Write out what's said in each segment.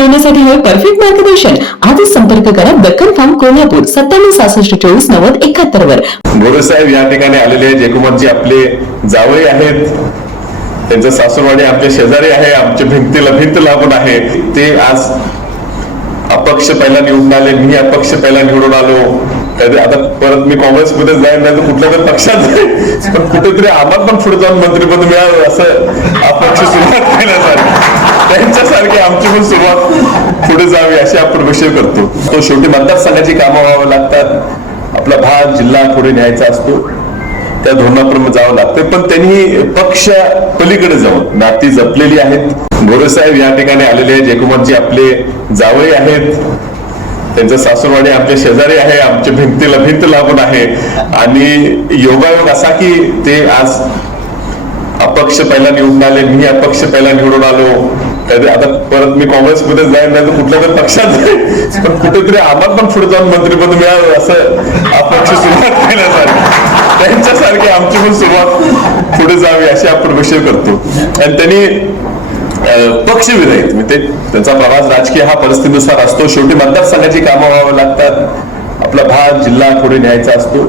मिळवण्यासाठी हे परफेक्ट मार्गदर्शन. आजच संपर्क करा दक्कन फार्म कोल्हापूर सत्त्याण्णव सहासष्ट चोवीस नव्वद एकाहत्तर वर. गोरे साहेब या ठिकाणी आलेले आहेत. जयकुमारजी आपले जावई आहेत. त्यांचं सासूरवाडी आपले शेजारी आहे. आमच्या भिंतीला भिंत लागून आहे. ते आज अपक्ष पहिला निवडून आले. मी अपक्ष पहिला निवडून आलो. आता परत मी काँग्रेसमध्ये जाईन नाही तर कुठल्या तरी पक्षात जाईल पण कुठेतरी आम्हाला पण पुढे जाऊन मंत्रिपद मिळालं असं अपक्ष सुरुवात केल्यासारखी त्यांच्यासारखी आमची पण सुरुवात पुढे जावी अशी आपण विषय करतो. तो शेवटी मतदारसंघाची कामं व्हावं लागतात. आपला भाग जिल्हा पुढे न्यायचा असतो. त्या धोरणाप्रमाणे जावं लागतं पण त्यांनी पक्ष पलीकडे जाऊन नाती जपलेली आहेत. गोरेसाहेब या ठिकाणी आलेले आहेत. जयकुमारजी आपले जावई आहेत. त्यांचं सासूरवाडी आपले शेजारी आहे. आमच्या भिंतीला भिंत लागून आहे. आणि योगायोग असा की ते आज अपक्ष पहिला निवडून आले मी अपक्ष पहिला निवडून आलो. कधी आता परत मी काँग्रेसमध्ये जाईल नाही तर कुठल्या तरी पक्षात जाईल पण कुठेतरी आम्हाला पण पुढे जाऊन मंत्रीपद मिळावं असं अपक्ष सुरुवात केल्यासारखी त्यांच्यासारखी आमची पण सुरुवात पुढे जावी अशी आपण विषय करतो. आणि त्यांनी अं, पक्ष विरहित म्हणजे त्यांचा प्रवास राजकीय हा परिस्थितीनुसार असतो. शेवटी मतदारसंघाची कामं व्हावं लागतात. आपला भाग जिल्हा पुढे न्यायचा असतो.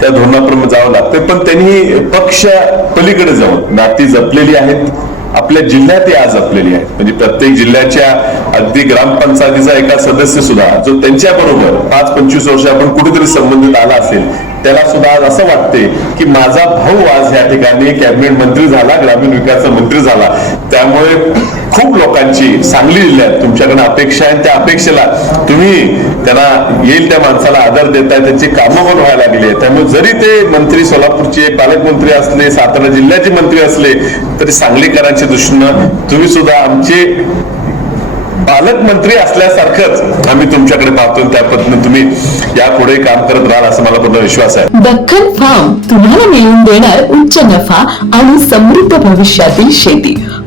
त्या धोरणाप्रमाणे जावं लागतं. पण त्यांनी पक्ष पलीकडे जाऊन नाती जपलेली आहेत. आपल्या जिल्ह्यात आज आपलेली आहे. म्हणजे प्रत्येक जिल्ह्याच्या अगदी ग्रामपंचायतीचा एका सदस्य सुद्धा जो त्यांच्या बरोबर पाच पंचवीस वर्ष आपण कुठेतरी संबंधित आला असेल त्याला सुद्धा आज असं वाटते की माझा भाऊ आज या ठिकाणी कॅबिनेट मंत्री झाला ग्रामीण विकास मंत्री झाला. त्यामुळे खूप लोकांची सांगली जिल्ह्यात तुमच्याकडे अपेक्षा आहे त्या अपेक्षेला तुम्ही त्यांना येईल त्या माणसाला आदर देताय त्यांची कामं पण व्हायला लागली आहे त्यामुळे जरी ते मंत्री सोलापूरचे पालकमंत्री असले सातारा जिल्ह्याचे मंत्री असले तरी सांगलीकरांच्या दृष्टीनं तुम्ही सुद्धा आमचे पालकमंत्री असल्यासारखंच आम्ही तुमच्याकडे पाहतो त्या पद्धतीने तुम्ही यापुढे काम करत राहाल असं मला पूर्ण विश्वास आहे. दख्खन फार्म तुम्हाला मिळवून देणार उच्च नफा आणि समृद्ध भविष्यातील शेती.